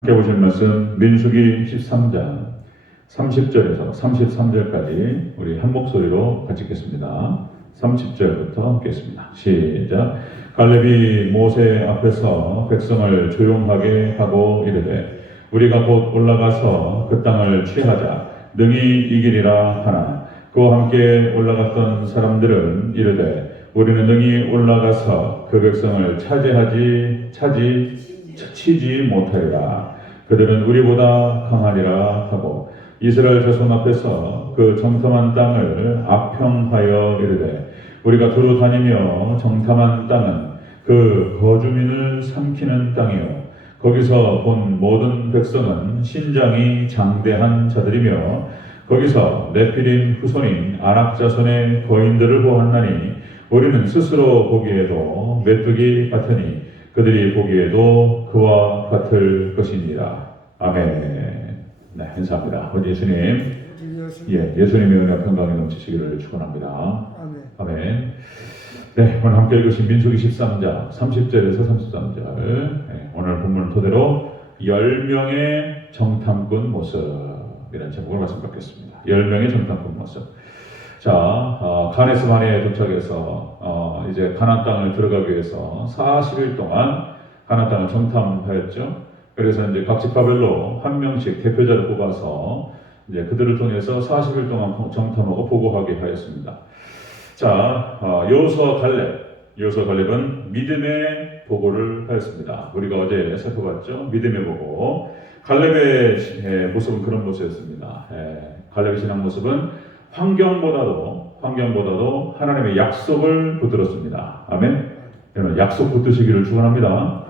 함께 보실 말씀 민수기 13장 30절에서 33절까지 우리 한 목소리로 같이 읽겠습니다. 30절부터 함께 읽습니다. 시작. 갈렙이 모세 앞에서 백성을 조용하게 하고 이르되 우리가 곧 올라가서 그 땅을 취하자 능히 이기리라 하나 그와 함께 올라갔던 사람들은 이르되 우리는 능히 올라가서 그 백성을 치지 못하리라. 그들은 우리보다 강하리라 하고 이스라엘 자손 앞에서 그 정탐한 땅을 악평하여 이르되 우리가 두루 다니며 정탐한 땅은 그 거주민을 삼키는 땅이요 거기서 본 모든 백성은 신장이 장대한 자들이며 거기서 네피림 후손인 아낙 자손의 거인들을 보았나니 우리는 스스로 보기에도 메뚜기 같으니 그들이 보기에도 그와 같을 것입니다. 아멘. 네, 인사합니다. 우리 예수님, 예수님의 은혜 평강이 넘치시기를 축원합니다. 아멘. 네, 오늘 함께 읽으신 민수기 13장 30절에서 33절. 네, 오늘 본문을 토대로 10명의 정탐꾼 모습이라는 제목으로 말씀 받겠습니다. 10명의 정탐꾼 모습. 자, 가네스 바네에 도착해서 이제 가나안 땅을 들어가기 위해서 40일 동안 가나안 땅을 정탐하였죠. 그래서 이제 각 지파별로 한 명씩 대표자를 뽑아서 이제 그들을 통해서 40일 동안 정탐하고 보고하게 하였습니다. 자, 여호수아 갈렙은 믿음의 보고를 하였습니다. 우리가 어제 살펴봤죠. 믿음의 보고. 갈렙의 모습은 그런 모습이었습니다. 갈렙의 신앙 모습은 환경보다도 하나님의 약속을 붙들었습니다. 아멘. 여러분 약속 붙드시기를 축원합니다.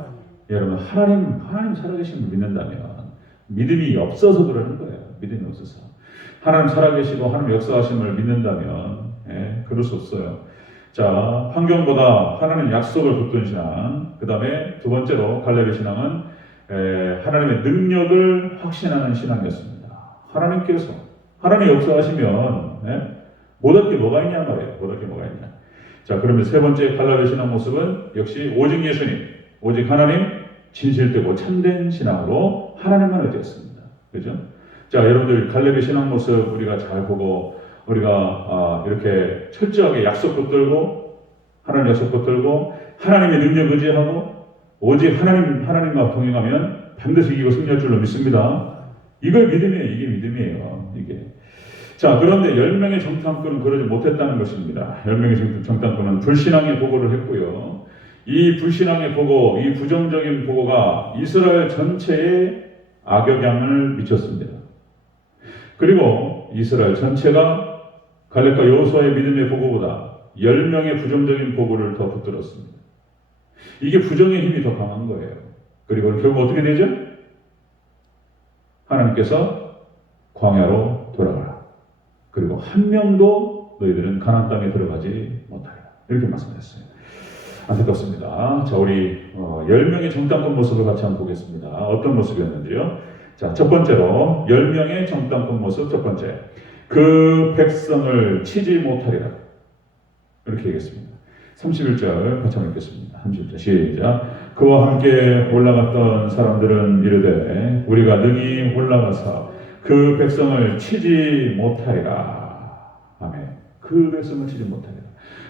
여러분 하나님 살아계신 분 믿는다면 믿음이 없어서 그러는 거예요. 믿음이 없어서 하나님 살아계시고 하나님 역사하심을 믿는다면 그럴 수 없어요. 자, 환경보다 하나님 약속을 붙든 신앙. 그 다음에 두 번째로 갈렙의 신앙은 하나님의 능력을 확신하는 신앙이었습니다. 하나님 역사하시면 못할 게 뭐가 있냐 말이에요. 못할 게 뭐가 있냐. 자, 그러면 세 번째 갈렙의 신앙 모습은 역시 오직 예수님, 오직 하나님, 진실되고 참된 신앙으로 하나님만 의지했습니다. 그죠? 자, 여러분들 갈렙의 신앙 모습 우리가 잘 보고 우리가 이렇게 철저하게 약속 붙들고 하나님 약속 붙들고 하나님의 능력 의지하고 오직 하나님과 동행하면 반드시 이기고 승리할 줄로 믿습니다. 이게 믿음이에요. 이게. 자, 그런데 10명의 정탐꾼은 그러지 못했다는 것입니다. 10명의 정탐꾼은 불신앙의 보고를 했고요. 이 불신앙의 보고, 이 부정적인 보고가 이스라엘 전체에 악영향을 미쳤습니다. 그리고 이스라엘 전체가 갈렙과 여호수아의 믿음의 보고보다 10명의 부정적인 보고를 더 붙들었습니다. 이게 부정의 힘이 더 강한 거예요. 그리고 결국 어떻게 되죠? 하나님께서 광야로 돌아가라. 그리고 한 명도 너희들은 가나안 땅에 들어가지 못하리라. 이렇게 말씀하셨어요. 안타깝습니다. 자, 우리 10명의 정탐꾼 모습을 같이 한번 보겠습니다. 어떤 모습이었는지요? 자, 첫 번째로 10명의 정탐꾼 모습 첫 번째. 그 백성을 치지 못하리라. 이렇게 얘기했습니다. 31절 같이 한번 읽겠습니다. 31절 시작. 그와 함께 올라갔던 사람들은 이르되 우리가 능히 올라가서 그 백성을 치지 못하리라. 아멘. 그 백성을 치지 못하리라.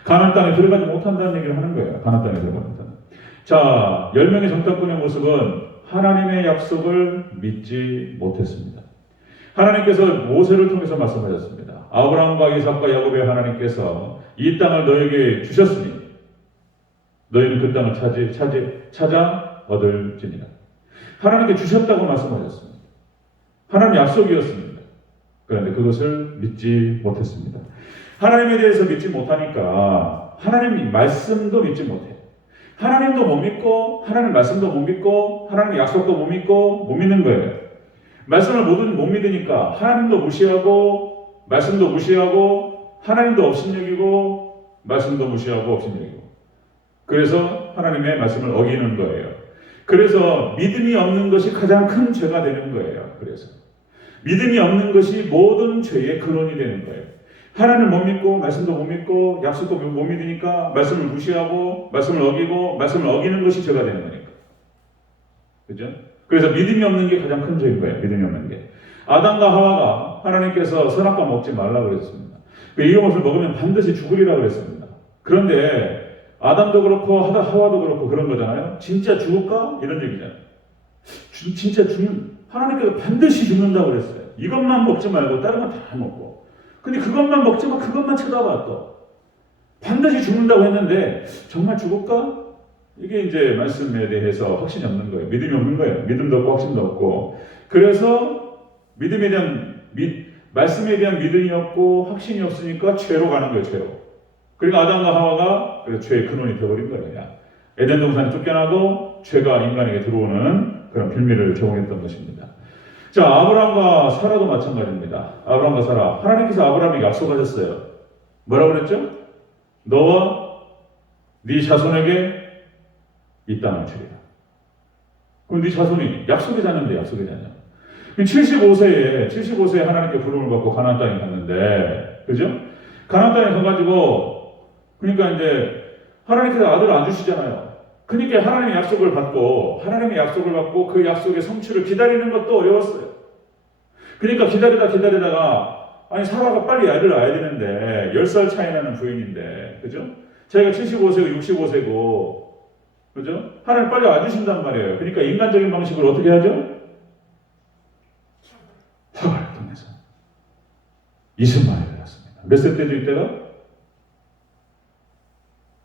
가나안 땅에 들어가지 못한다는 얘기를 하는 거예요. 가나안 땅에 들어간다. 자, 10명의 정탐꾼의 모습은 하나님의 약속을 믿지 못했습니다. 하나님께서 모세를 통해서 말씀하셨습니다. 아브라함과 이삭과 야곱의 하나님께서 이 땅을 너에게 주셨으니 너희는 그 땅을 찾아 얻을지니라. 하나님께 주셨다고 말씀하셨습니다. 하나님 약속이었습니다. 그런데 그것을 믿지 못했습니다. 하나님에 대해서 믿지 못하니까 하나님 말씀도 믿지 못해요. 하나님도 못 믿고 하나님 말씀도 못 믿고 하나님 약속도 못 믿고 못 믿는 거예요. 말씀을 못 믿으니까 하나님도 무시하고 말씀도 무시하고 하나님도 업신여기고 말씀도 무시하고 업신여기고 그래서 하나님의 말씀을 어기는 거예요. 그래서 믿음이 없는 것이 가장 큰 죄가 되는 거예요. 그래서 믿음이 없는 것이 모든 죄의 근원이 되는 거예요. 하나님을 못 믿고 말씀도 못 믿고 약속도 못 믿으니까 말씀을 무시하고 말씀을 어기고 말씀을 어기는 것이 죄가 되는 거니까. 그죠? 그래서 믿음이 없는 게 가장 큰 죄인 거예요. 믿음이 없는 게. 아담과 하와가 하나님께서 선악과 먹지 말라고 그랬습니다. 이것을 먹으면 반드시 죽으리라고 그랬습니다. 그런데 아담도 그렇고 하와도 그렇고 그런 거잖아요. 진짜 죽을까? 이런 얘기잖아요. 진짜 하나님께서 반드시 죽는다고 그랬어요. 이것만 먹지 말고 다른 건 다 먹고. 근데 그것만 먹지만 그것만 쳐다봐 또. 반드시 죽는다고 했는데 정말 죽을까? 이게 이제 말씀에 대해서 확신이 없는 거예요. 믿음이 없는 거예요. 믿음도 없고 확신도 없고. 그래서 말씀에 대한 믿음이 없고 확신이 없으니까 죄로 가는 거예요. 죄로. 그러니까 아담과 하와가 죄의 근원이 되어버린 거예요. 에덴 동산에 쫓겨나고 죄가 인간에게 들어오는 그런 빌미를 제공했던 것입니다. 자, 아브라함과 사라도 마찬가지입니다. 아브라함과 사라. 하나님께서 아브라함에게 약속하셨어요. 뭐라고 그랬죠? 너와 네 자손에게 이 땅을 주리라. 그럼 네 자손이 약속의 자녀인데 약속의 자녀. 75세에 하나님께 부름을 받고 가나안 땅에 갔는데, 그죠? 가나안 땅에 가가지고, 그러니까 이제 하나님께서 아들을 안 주시잖아요. 그러니까 하나님의 약속을 받고 그 약속의 성취를 기다리는 것도 어려웠어요. 그러니까 기다리다가 아니 사라가 빨리 아이를 낳아야 되는데 10살 차이 나는 부인인데, 그죠? 자기가 75세고 65세고, 그죠? 하나님 빨리 와주신단 말이에요. 그러니까 인간적인 방식으로 어떻게 하죠? 하가를 통해서 이스마엘을 낳습니다. 몇 세 때죠 이때가?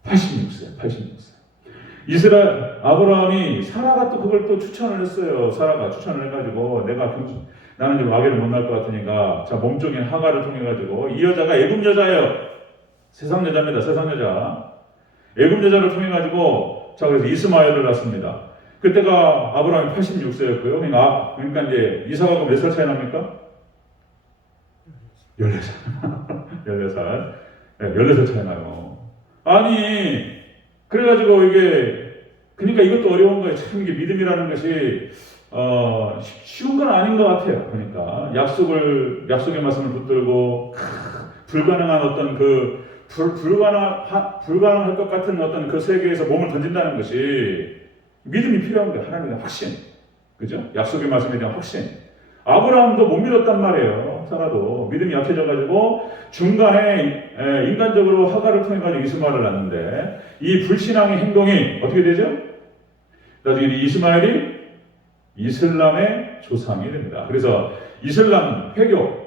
86세. 아브라함이 사라가 또 그걸 또 추천을 했어요. 사라가 추천을 해가지고 나는 좀 아기를 못 낳을 것 같으니까 자 몸종인 하가를 통해 가지고 이 여자가 애굽 여자예요. 세상 여자입니다. 세상 여자. 애굽 여자를 통해 가지고 자 그래서 이스마엘을 낳습니다. 그때가 아브라함이 86세였고요. 그러니까 이제 이삭하고 몇 살 차이 납니까? 14살. 14살. 네, 14살 차이 나요. 아니 그래가지고 그러니까 이것도 어려운 거예요. 참 이게 믿음이라는 것이 쉬운 건 아닌 것 같아요. 그러니까 약속의 말씀을 붙들고 불가능한 어떤 불가능할 것 같은 어떤 그 세계에서 몸을 던진다는 것이 믿음이 필요한 거예요. 하나님의 확신, 그죠? 약속의 말씀에 대한 확신. 아브라함도 못 믿었단 말이에요. 사라도 믿음이 약해져가지고 중간에 인간적으로 하가를 통해 가지고 이스마엘을 낳는데 이 불신앙의 행동이 어떻게 되죠? 나중에 이스마엘이 이슬람의 조상이 됩니다. 그래서 이슬람 회교,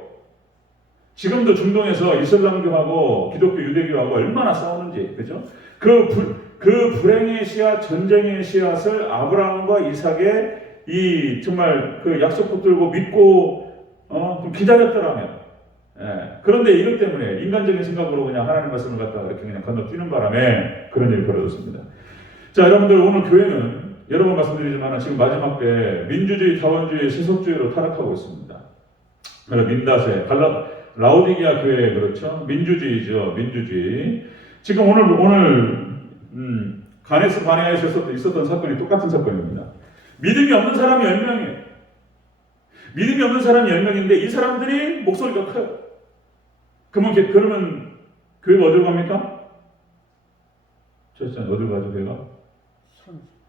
지금도 중동에서 이슬람교하고 기독교 유대교하고 얼마나 싸우는지, 그죠? 그 불행의 씨앗, 전쟁의 씨앗을 아브라함과 이삭의 정말 그 약속 붙들고 믿고 좀 기다렸더라면, 그런데 이것 때문에 인간적인 생각으로 그냥 하나님 말씀을 갖다가 이렇게 그냥 건너뛰는 바람에 그런 일이 벌어졌습니다. 자, 여러분들 오늘 교회는 여러 번 말씀드리지만 지금 마지막 때 민주주의, 자원주의, 세속주의로 타락하고 있습니다. 그래서 민다세, 라오디게아 교회 그렇죠? 민주주의죠, 민주주의. 지금 오늘 가네스 바네아에서 있었던 사건이 똑같은 사건입니다. 믿음이 없는 사람이 10명이에요. 믿음이 없는 사람이 10명인데 이 사람들이 목소리가 커요. 그러면 교회가 어디로 갑니까? 어디로 가죠, 교회가?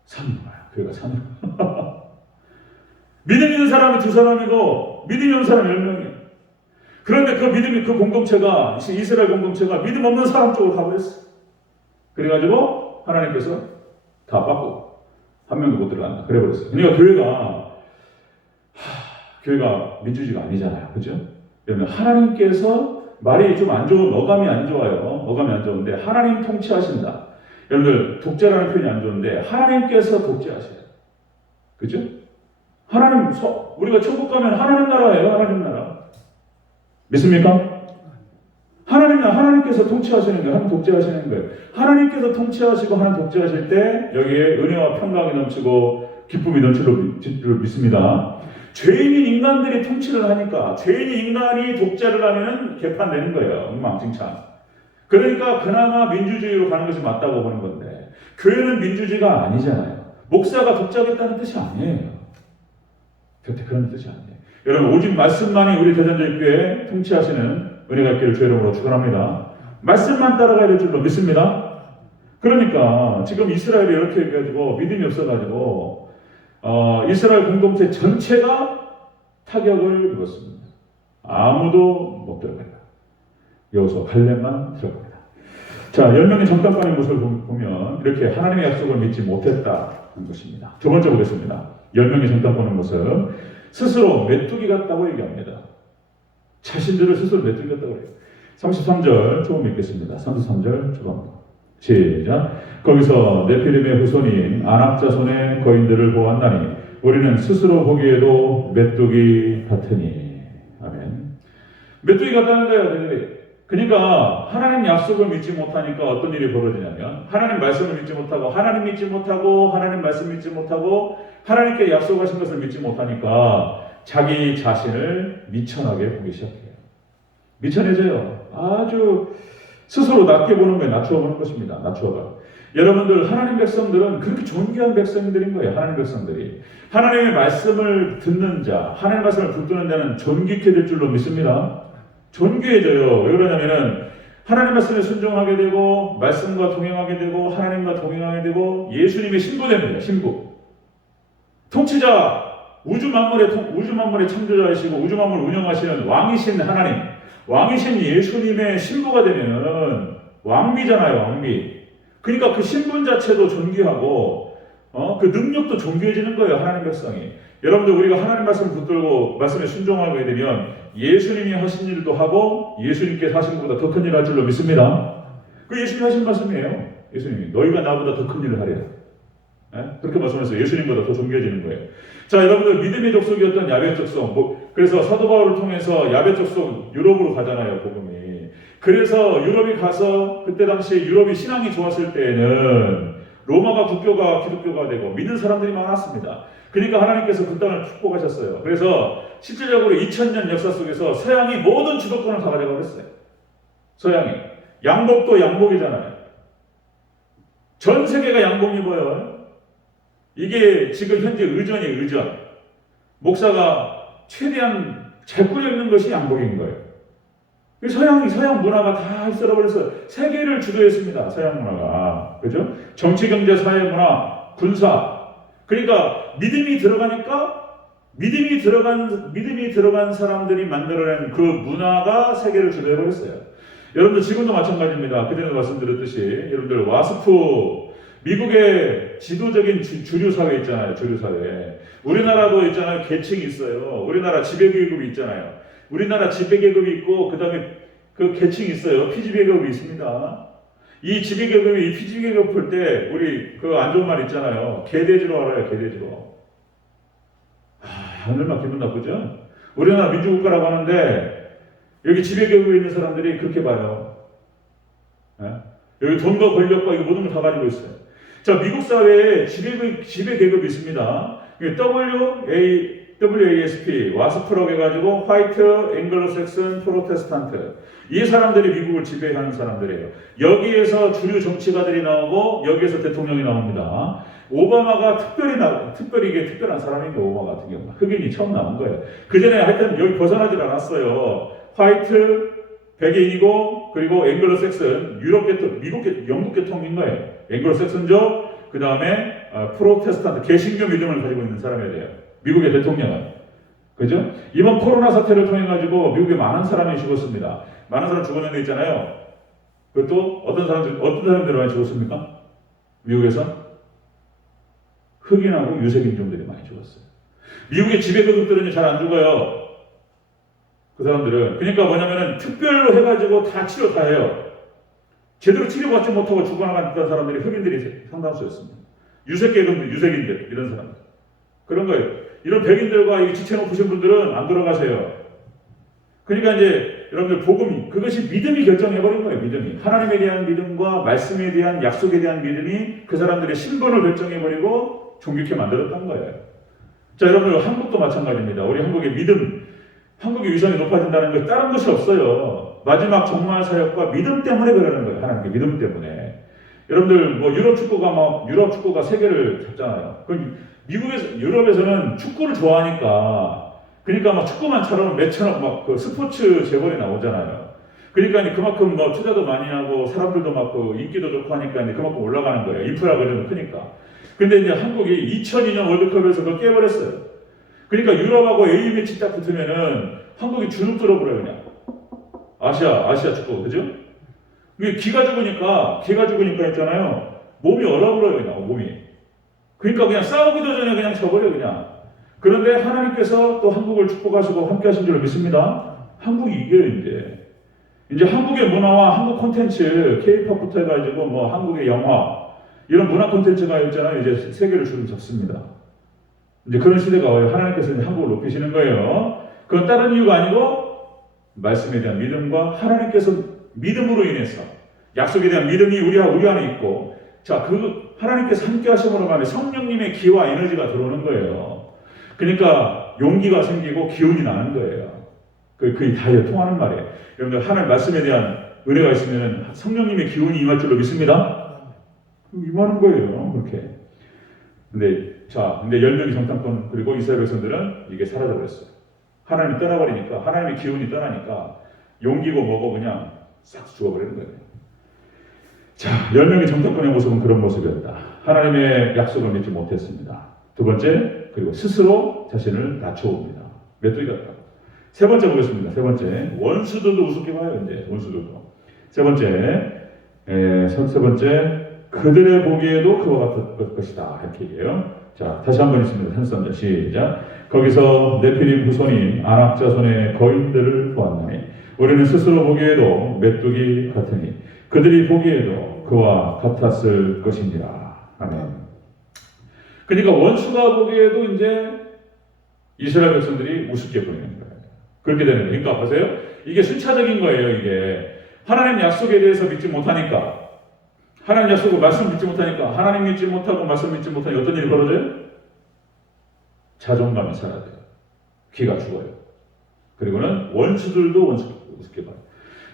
산으로 가요. 교회가 산으로. 믿음 있는 사람이 2사람이고 믿음이 없는 사람이 10명이에요. 그런데 그 공동체가, 이스라엘 공동체가 믿음 없는 사람 쪽으로 가버렸어요. 그래가지고 하나님께서 다 바꾸고 한 명도 못 들어간다. 그래버렸어요. 그러니까 교회가 민주주의가 아니잖아요. 그죠? 그러면 하나님께서 말이 좀 안 좋은, 어감이 안 좋아요. 어감이 안 좋은데 하나님 통치하신다. 여러분들 독재라는 표현이 안 좋은데 하나님께서 독재하셔요. 그죠? 우리가 천국 가면 하나님 나라예요. 하나님 나라. 믿습니까? 하나님께서 통치하시는 거예요. 하나님 독재하시는 거예요. 하나님께서 통치하시고 하나님 독재하실 때 여기에 은혜와 평강이 넘치고 기쁨이 넘칠 줄 믿습니다. 죄인인 인간들이 통치를 하니까 죄인인 인간이 독재를 하면 개판되는 거예요. 엉망진창. 그러니까 그나마 민주주의로 가는 것이 맞다고 보는 건데 교회는 민주주의가 아니잖아요. 목사가 독재하겠다는 뜻이 아니에요. 곁에 그런 뜻이 아니에요. 여러분 오직 말씀만이 우리 대전제일교회 통치하시는 은혜가 있기를 주의 이름으로 축원합니다. 말씀만 따라가야 될 줄로 믿습니다. 그러니까 지금 이스라엘이 이렇게 해가지고 믿음이 없어가지고 이스라엘 공동체 전체가 타격을 입었습니다. 아무도 못 들어갑니다. 여호수아 갈렙만 들어갑니다. 자, 10명의 정탐꾼의 모습을 보면 이렇게 하나님의 약속을 믿지 못했다는 것입니다. 두 번째 보겠습니다. 10명의 정탐꾼의 모습. 스스로 메뚜기 같다고 얘기합니다. 자신들을 스스로 메뚜기 같다고 해요. 33절 조금 읽겠습니다. 33절 조금 시작. 거기서 네피림의 후손인 아낙 자손의 거인들을 보았나니 우리는 스스로 보기에도 메뚜기 같으니. 아멘. 메뚜기 같다는 거예요. 그러니까 하나님 약속을 믿지 못하니까 어떤 일이 벌어지냐면 하나님 말씀을 믿지 못하고 하나님 믿지 못하고 하나님 말씀 믿지 못하고 하나님께 약속하신 것을 믿지 못하니까 자기 자신을 미천하게 보기 시작해요. 미천해져요. 아주 스스로 낮게 보는 거예요. 낮추어 보는 것입니다. 낮추어가. 여러분들 하나님 백성들은 그렇게 존귀한 백성들인 거예요. 하나님 백성들이. 하나님의 말씀을 듣는 자, 하나님의 말씀을 붙드는 자는 존귀케 될 줄로 믿습니다. 존귀해져요. 왜 그러냐면은 하나님 말씀에 순종하게 되고 말씀과 동행하게 되고 하나님과 동행하게 되고 예수님의 신부됩니다. 신부. 통치자, 우주 만물의 창조자이시고 우주 만물을 운영하시는 왕이신 하나님, 왕이신 예수님의 신부가 되면은 왕비잖아요. 왕비. 그러니까 그 신분 자체도 존귀하고 그 능력도 존귀해지는 거예요. 하나님 백성이. 여러분들 우리가 하나님 말씀을 붙들고 말씀에 순종하게 되면 예수님이 하신 일도 하고 예수님께서 하신 것보다 더 큰 일을 할 줄로 믿습니다. 그 예수님이 하신 말씀이에요. 예수님이 너희가 나보다 더 큰 일을 하리라. 그렇게 말씀하셨어요. 예수님보다 더 존귀해지는 거예요. 자, 여러분들 믿음의 족속이었던 야벳 족속. 그래서 사도 바울을 통해서 야벳 족속 유럽으로 가잖아요. 복음이. 그래서 유럽이 가서 그때 당시에 유럽이 신앙이 좋았을 때에는 로마가 국교가 기독교가 되고 믿는 사람들이 많았습니다. 그러니까 하나님께서 그 땅을 축복하셨어요. 그래서 실질적으로 2000년 역사 속에서 서양이 모든 주도권을 다 가져가고 있어요. 서양이. 양복도 양복이잖아요. 전 세계가 양복 입어요. 이게 지금 현재 의전이에요. 의전. 목사가 최대한 잘 꾸려 입는 것이 양복인 거예요. 서양 문화가 다 썰어버려서 세계를 주도했습니다. 서양 문화가. 그죠? 정치, 경제, 사회, 문화, 군사. 그러니까 믿음이 들어간 사람들이 만들어낸 그 문화가 세계를 주도해버렸어요. 여러분들 지금도 마찬가지입니다. 그전에도 말씀드렸듯이 여러분들 와스프 미국의 지도적인 주류 사회 있잖아요. 주류 사회. 우리나라도 있잖아요. 계층이 있어요. 우리나라 지배계급이 있잖아요. 우리나라 지배계급이 있고 그 다음에 그 계층이 있어요. 피지배계급이 있습니다. 이 지배계급이 이 피지배계급 볼 때 우리 그 안 좋은 말 있잖아요. 개돼지로 알아요. 개돼지로. 얼마나 기분 나쁘죠? 우리나라 민주국가라고 하는데 여기 지배계급에 있는 사람들이 그렇게 봐요. 여기 돈과 권력과 이 모든 걸 다 가지고 있어요. 자, 미국 사회에 지배계급이 있습니다. WASP, 와스프라고 해가지고 화이트, 앵글로색슨, 프로테스탄트. 이 사람들이 미국을 지배하는 사람들이에요. 여기에서 주류 정치가들이 나오고 여기에서 대통령이 나옵니다. 오바마가 특별히 이게 특별한 사람인데 오바마 같은 경우 흑인이 처음 나온 거예요. 그 전에 하여튼 여기 벗어나질 않았어요. 화이트, 백인이고 그리고 앵글로색슨, 영국 계통인 거예요. 앵글로색슨족, 그 다음에 프로테스탄트, 개신교 믿음을 가지고 있는 사람이어야 돼요. 미국의 대통령은. 그죠? 이번 코로나 사태를 통해 가지고 미국에 많은 사람이 죽었습니다. 많은 사람 죽었는데 있잖아요. 그것도 어떤 사람들이 많이 죽었습니까? 미국에서? 흑인하고 유색인종들이 많이 죽었어요. 미국의 지배계급들은 잘 안 죽어요. 그 사람들은. 그러니까 뭐냐면은 특별로 해가지고 다 치료 다 해요. 제대로 치료받지 못하고 죽어나갔던 사람들이 흑인들이 상당수였습니다. 유색인들, 이런 사람들. 그런 거예요. 이런 백인들과 이 지체 높으신 분들은 안 돌아가세요. 그러니까 이제 여러분들 복음이, 그것이 믿음이 결정해버린 거예요. 믿음이. 하나님에 대한 믿음과 말씀에 대한 약속에 대한 믿음이 그 사람들의 신분을 결정해버리고 존귀케 만들었던 거예요. 자, 여러분들 한국도 마찬가지입니다. 우리 한국의 믿음, 한국의 위상이 높아진다는 것 다른 것이 없어요. 마지막 종말 사역과 믿음 때문에 그러는 거예요. 하나님의 믿음 때문에. 여러분들 뭐 유럽 축구가 세계를 잡잖아요. 유럽에서는 축구를 좋아하니까, 그러니까 막 축구만 차려면 몇천억 그 스포츠 재벌이 나오잖아요. 그러니까 그만큼 뭐 투자도 많이 하고 사람들도 많고 인기도 좋고 하니까 그만큼 올라가는 거예요. 인프라가 좀 크니까. 근데 이제 한국이 2002년 월드컵에서 그걸 깨버렸어요. 그러니까 유럽하고 A매치 딱 붙으면은 한국이 주눅 들어버려요, 그냥. 아시아 축구, 그죠? 이게 기가 죽으니까 있잖아요. 몸이 얼어버려요, 그냥, 몸이. 그러니까 그냥 싸우기도 전에 그냥 져버려, 그냥. 그런데 하나님께서 또 한국을 축복하시고 함께 하신 줄 믿습니다. 한국이 이겨요, 이제 한국의 문화와 한국 콘텐츠, K-팝부터 해가지고 뭐 한국의 영화, 이런 문화 콘텐츠가 있잖아요. 이제 세계를 주름 잡습니다. 이제 그런 시대가 와요. 하나님께서 이제 한국을 높이시는 거예요. 그건 다른 이유가 아니고, 말씀에 대한 믿음과 하나님께서 믿음으로 인해서, 약속에 대한 믿음이 우리 안에 있고, 자, 그 하나님께서 함께 하심으로 말해 성령님의 기와 에너지가 들어오는 거예요. 그러니까 용기가 생기고 기운이 나는 거예요. 그게 다 통하는 말이에요. 여러분들 하나님 말씀에 대한 은혜가 있으면 성령님의 기운이 임할 줄로 믿습니다. 임하는 거예요. 그렇게. 근데 10명이 정탐꾼 그리고 이스라엘 백성들은 이게 사라져버렸어요. 하나님이 떠나버리니까, 하나님의 기운이 떠나니까 용기고 뭐고 그냥 싹 죽어버리는 거예요. 자, 10명의 정탐꾼의 모습은 그런 모습이었다. 하나님의 약속을 믿지 못했습니다. 두 번째, 그리고 스스로 자신을 낮춰옵니다. 메뚜기 같다. 세 번째 보겠습니다. 세 번째, 원수들도 우습게 봐요. 이제 원수들도. 세 번째, 그들의 보기에도 그와 같을 것이다. 이렇게 얘기해요. 자, 다시 한번 있습니다. 33절 시작. 거기서 네피림 후손인 아낙 자손의 거인들을 보았나니 우리는 스스로 보기에도 메뚜기 같으니 그들이 보기에도 그와 같았을 것이니라. 아멘. 그러니까 원수가 보기에도 이제 이스라엘 백성들이 우습게 보이는 거예요. 그렇게 되는 거예요. 그러니까 보세요. 이게 순차적인 거예요. 이게 하나님 약속에 대해서 믿지 못하니까, 하나님 약속을 말씀 믿지 못하니까, 하나님 믿지 못하고 말씀 믿지 못하니 어떤 일이 벌어져요? 자존감이 사라져요. 기가 죽어요. 그리고는 원수들도 우습게 봐요.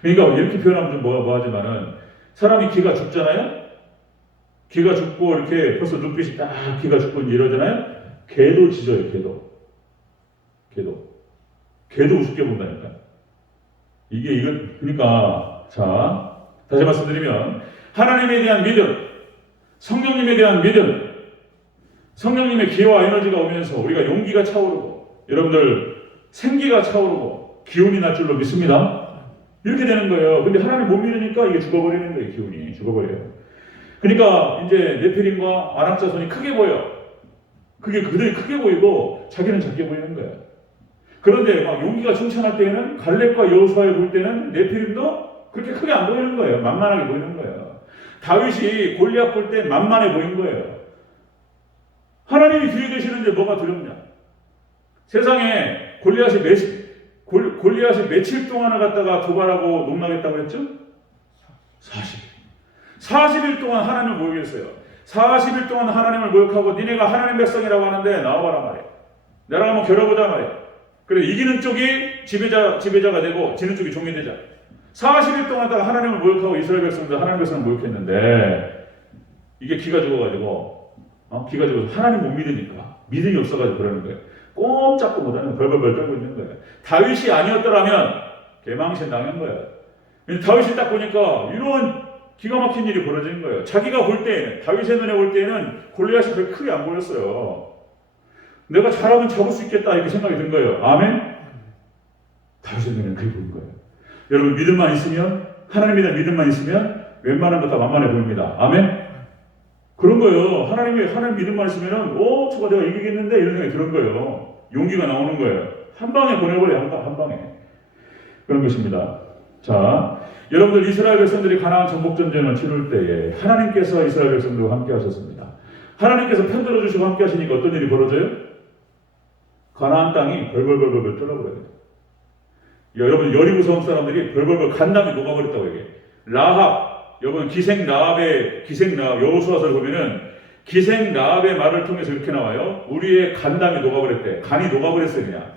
그러니까 이렇게 표현하면 좀 뭐하지만은 사람이 기가 죽잖아요. 기가 죽고 이렇게 벌써 눈빛이 딱 기가 죽고 이러잖아요. 개도 짖어요. 개도 우습게 본다니까. 그러니까 자, 다시 말씀드리면 하나님에 대한 믿음, 성령님에 대한 믿음, 성령님의 기와 에너지가 오면서 우리가 용기가 차오르고 여러분들 생기가 차오르고 기운이 날 줄로 믿습니다. 이렇게 되는 거예요. 근데 하나님 못 믿으니까 이게 죽어버리는 거예요. 기운이 죽어버려요. 그러니까 이제 네피림과 아낙 자손이 크게 보여. 그들이 크게 보이고 자기는 작게 보이는 거예요. 그런데 막 용기가 충천할 때에는 갈렙과 여호수아에 볼 때는 네피림도 그렇게 크게 안 보이는 거예요. 만만하게 보이는 거예요. 다윗이 골리앗 볼 때 만만해 보인 거예요. 하나님이 뒤에 계시는데 뭐가 두렵냐? 세상에 골리앗이 며칠 동안을 갖다가 도발하고 농락했다고 했죠? 40일 동안 하나님을 모욕했어요. 40일 동안 하나님을 모욕하고 니네가 하나님 백성이라고 하는데 나와봐라 말이야. 나랑 한번 겨뤄보자 말이야. 그래 이기는 쪽이 지배자가 되고 지는 쪽이 종이 되자. 40일 동안 다가 하나님을 모욕하고 이스라엘 백성들 하나님 백성을 모욕했는데 이게 기가 죽어가지고 하나님 못 믿으니까 믿음이 없어가지고 그러는 거예요. 꼼짝도 못하는 벌벌벌 떨고 있는 거예요. 다윗이 아니었더라면 개망신 당한 거예요. 다윗이 딱 보니까 이런 기가 막힌 일이 벌어진 거예요. 자기가 볼 때에는 다윗의 눈에 볼 때에는 골리앗이 그렇게 크게 안 보였어요. 내가 잘하면 잡을 수 있겠다 이렇게 생각이 든 거예요. 아멘? 다윗의 눈에는 그게 보인 거예요. 여러분 믿음만 있으면 하나님에 대한 믿음만 있으면 웬만한 거 다 만만해 보입니다. 아멘? 그런 거예요. 하나님 믿음만 있으면은 저거 내가 이기겠는데 이런 생각이 드는 거예요. 용기가 나오는 거예요. 한 방에 보내버려요. 한 방에. 그런 것입니다. 자, 여러분들 이스라엘 백성들이 가나안 정복 전쟁을 치룰 때에 하나님께서 이스라엘 백성들과 함께 하셨습니다. 하나님께서 편들어 주시고 함께 하시니까 어떤 일이 벌어져요? 가나안 땅이 벌벌벌벌 뚫어버려요. 여러분 여리고 성 사람들이 벌벌벌 간담이 녹아버렸다고 얘기해요. 라합, 여러분 기생 라합 여호수아서를 보면은 기생 라합의 말을 통해서 이렇게 나와요. 우리의 간담이 녹아버렸대. 간이 녹아버렸어요 그냥.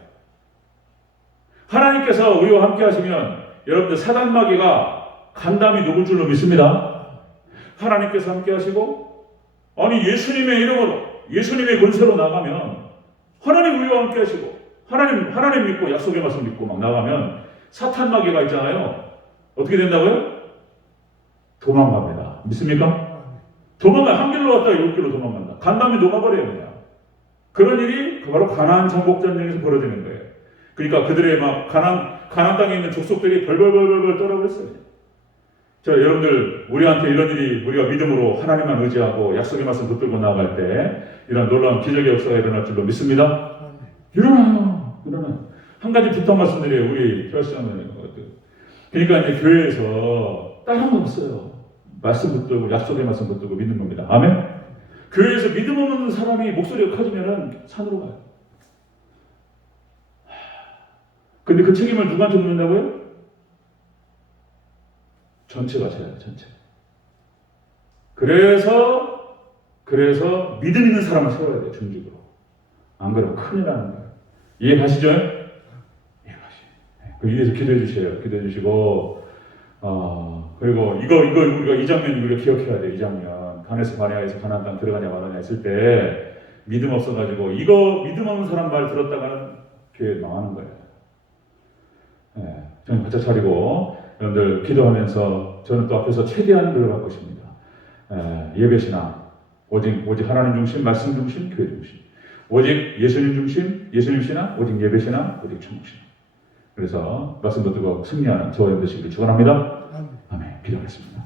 하나님께서 우리와 함께 하시면 여러분들 사단마귀가 간담이 녹을 줄로 믿습니다. 하나님께서 함께 하시고 아니 예수님의 이름으로 예수님의 권세로 나가면 하나님 우리와 함께 하시고 하나님 믿고 약속의 말씀 믿고 막 나가면 사탄마귀가 있잖아요. 어떻게 된다고요? 도망갑니다. 믿습니까? 도망가. 한 길로 왔다가 7길로 도망간다. 간 다음에 녹아버려요, 그냥. 그런 일이 바로 가나안 정복 전쟁에서 벌어지는 거예요. 그러니까 그들의 막 가나안 땅에 있는 족속들이 벌벌벌벌 떨어버렸어요. 자, 여러분들, 우리한테 이런 일이 우리가 믿음으로 하나님만 의지하고 약속의 말씀 붙들고 나아갈 때 이런 놀라운 기적의 역사가 일어날 줄로 믿습니다. 일어나요. 한 가지 부탁 말씀드려요. 우리 결심하는 것들. 그러니까 이제 교회에서 다른 거 없어요. 말씀 붙들고 약속의 말씀 붙들고 믿는 겁니다. 아멘. 교회에서 믿음 없는 사람이 목소리가 커지면은 산으로 가요. 근데 그 책임을 누구한테 묻는다고요? 전체가 져요, 전체. 그래서 믿음 있는 사람을 세워야 돼요, 중직으로. 안 그러면 큰일 나는 거예요. 이해가시죠? 이해가시죠. 위에서 기도해 주세요. 기도해 주시고, 그리고 이거 우리가 이 장면 우리가 기억해야 돼요, 이 장면. 가나에서 바네아에서 가나안 땅 들어가냐 마느냐 했을 때, 믿음 없어가지고, 이거 믿음 없는 사람 말 들었다가는 교회 망하는 거예요. 네, 저는 바짝 차리고, 여러분들 기도하면서 저는 또 앞에서 최대한 노력할 것입니다. 예배신앙, 오직 하나님 중심, 말씀 중심, 교회 중심. 오직 예수님 중심, 예수님 신앙, 오직 예배신앙, 오직 천국신앙. 그래서 말씀 붙들고 승리하는 저와 여러분 되시길 축원합니다. 아멘. 기도하겠습니다.